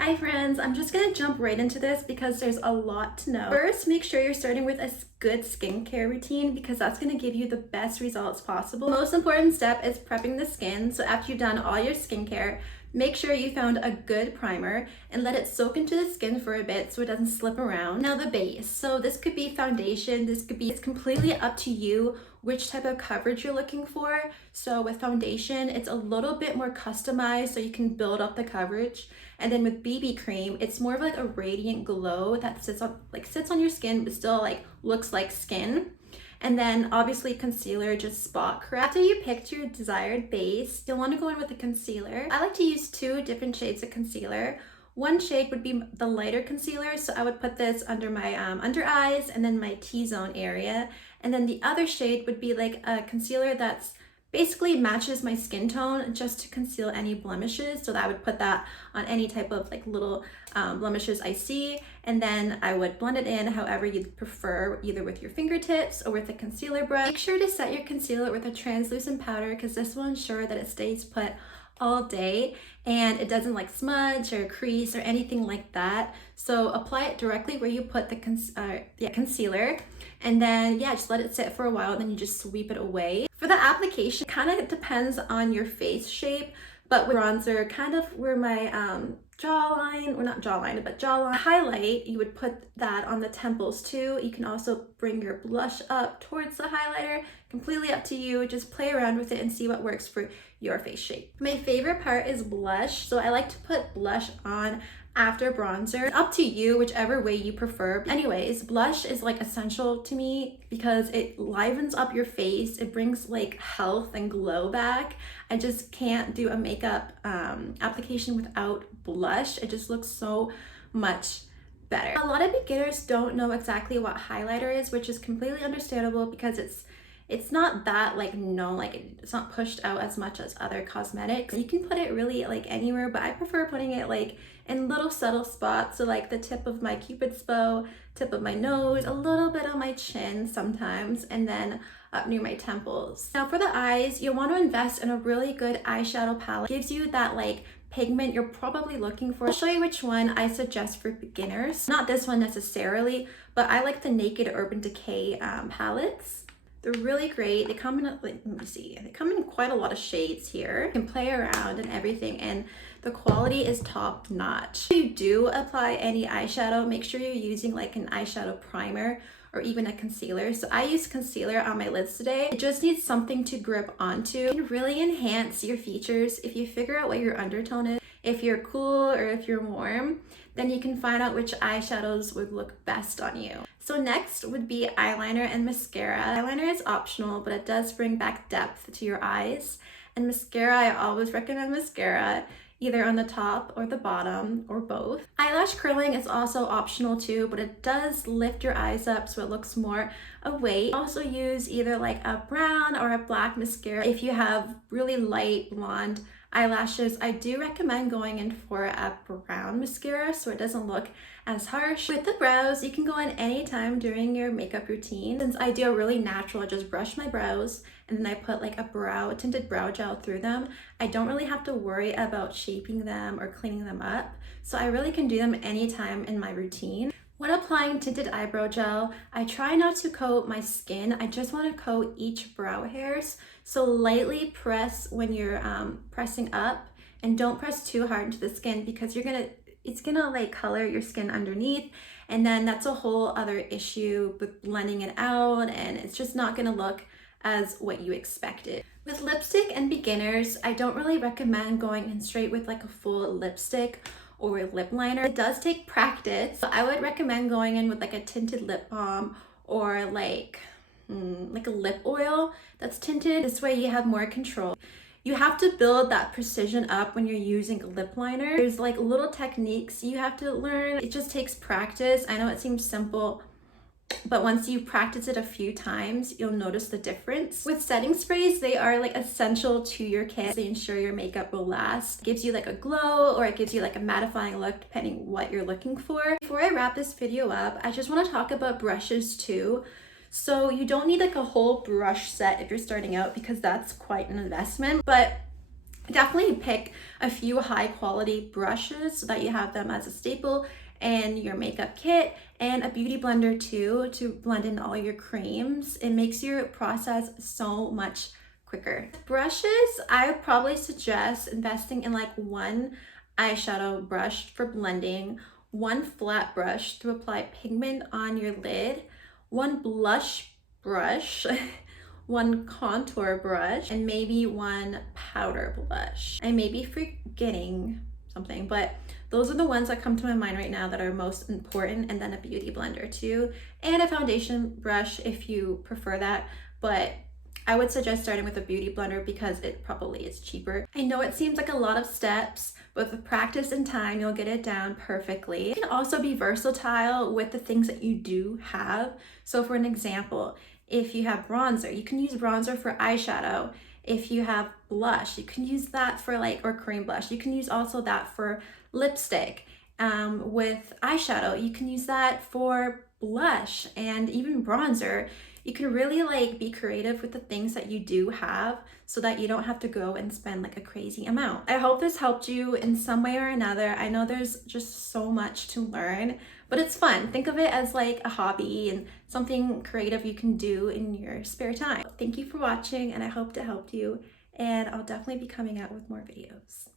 Hi friends, I'm just gonna jump right into this because there's a lot to know. First, make sure you're starting with a good skincare routine because that's gonna give you the best results possible. The most important step is prepping the skin. So after you've done all your skincare, make sure you found a good primer and let it soak into the skin for a bit so it doesn't slip around. Now the base. So this could be foundation, it's completely up to you which type of coverage you're looking for. So with foundation, it's a little bit more customized so you can build up the coverage. And then with BB cream, it's more of like a radiant glow that sits on your skin but still looks like skin. And then obviously concealer, just spot correct. After you picked your desired base, you'll want to go in with a concealer. I like to use two different shades of concealer. One shade would be the lighter concealer, so I would put this under my under eyes and then my T-zone area. And then the other shade would be like a concealer that's basically matches my skin tone just to conceal any blemishes. So that I would put that on any type of little blemishes I see. And then I would blend it in however you'd prefer, either with your fingertips or with a concealer brush. Make sure to set your concealer with a translucent powder because this will ensure that it stays put all day and it doesn't smudge or crease or anything like that. So apply it directly where you put the concealer, and then just let it sit for a while, then you just sweep it away. For the application, kind of depends on your face shape, but with bronzer, kind of where my jawline, or not jawline, but jawline highlight, you would put that on the temples too. You can also bring your blush up towards the highlighter. Completely up to you. Just play around with it and see what works for your face shape. My favorite part is blush. So I like to put blush on after bronzer. It's up to you, whichever way you prefer. Anyways, blush is essential to me because it livens up your face. It brings health and glow back. I just can't do a makeup application without blush. It just looks so much better. A lot of beginners don't know exactly what highlighter is, which is completely understandable because it's not that it's not pushed out as much as other cosmetics. You can put it really anywhere, but I prefer putting it in little subtle spots. So the tip of my cupid's bow, tip of my nose, a little bit on my chin sometimes, and then up near my temples. Now for the eyes, you'll want to invest in a really good eyeshadow palette. It gives you that pigment you're probably looking for. I'll show you which one I suggest for beginners. Not this one necessarily, but I like the Naked Urban Decay palettes. They're really great. They come in, let me see, they come in quite a lot of shades here. You can play around and everything, and the quality is top notch. If you do apply any eyeshadow, make sure you're using an eyeshadow primer or even a concealer. So I use concealer on my lids today. It just needs something to grip onto. It can really enhance your features if you figure out what your undertone is. If you're cool or if you're warm, then you can find out which eyeshadows would look best on you. So next would be eyeliner and mascara. Eyeliner is optional, but it does bring back depth to your eyes. And mascara, I always recommend mascara, either on the top or the bottom or both. Eyelash curling is also optional too, but it does lift your eyes up so it looks more awake. Also use either a brown or a black mascara. If you have really light blonde eyelashes, I do recommend going in for a brown mascara so it doesn't look as harsh. With the brows, you can go in anytime during your makeup routine. Since I do a really natural, I just brush my brows and then I put a tinted brow gel through them. I don't really have to worry about shaping them or cleaning them up. So I really can do them anytime in my routine. When applying tinted eyebrow gel, I try not to coat my skin. I just want to coat each brow hairs. So lightly press when you're pressing up, and don't press too hard into the skin because it's gonna color your skin underneath, and then that's a whole other issue with blending it out, and it's just not gonna look as what you expected. With lipstick and beginners, I don't really recommend going in straight with a full lipstick or a lip liner. It does take practice. So I would recommend going in with a tinted lip balm or a lip oil that's tinted. This way you have more control. You have to build that precision up when you're using a lip liner. There's little techniques you have to learn. It just takes practice. I know it seems simple, but once you practice it a few times, you'll notice the difference. With setting sprays, they are essential to your kit. They ensure your makeup will last. It gives you a glow, or it gives you a mattifying look depending what you're looking for. Before I wrap this video up, I just want to talk about brushes too. So you don't need a whole brush set if you're starting out because that's quite an investment, but Definitely pick a few high quality brushes so that you have them as a staple in your makeup kit, and a beauty blender too to blend in all your creams. It makes your process so much quicker. Brushes, I would probably suggest investing in like one eyeshadow brush for blending, one flat brush to apply pigment on your lid, one blush brush, one contour brush, and maybe one powder blush. I may be forgetting something, but those are the ones that come to my mind right now that are most important, and then a beauty blender too, and a foundation brush if you prefer that. But I would suggest starting with a beauty blender because it probably is cheaper. I know it seems like a lot of steps, but with practice and time, you'll get it down perfectly. You can also be versatile with the things that you do have. So for an example, if you have bronzer, you can use bronzer for eyeshadow. If you have blush, you can use that for like, or cream blush, you can use also that for lipstick. With eyeshadow, you can use that for blush and even bronzer. You can really like be creative with the things that you do have so that you don't have to go and spend like a crazy amount. I hope this helped you in some way or another. I know there's just so much to learn, but it's fun. Think of it as like a hobby and something creative you can do in your spare time. Thank you for watching, and I hope to help you, and I'll definitely be coming out with more videos.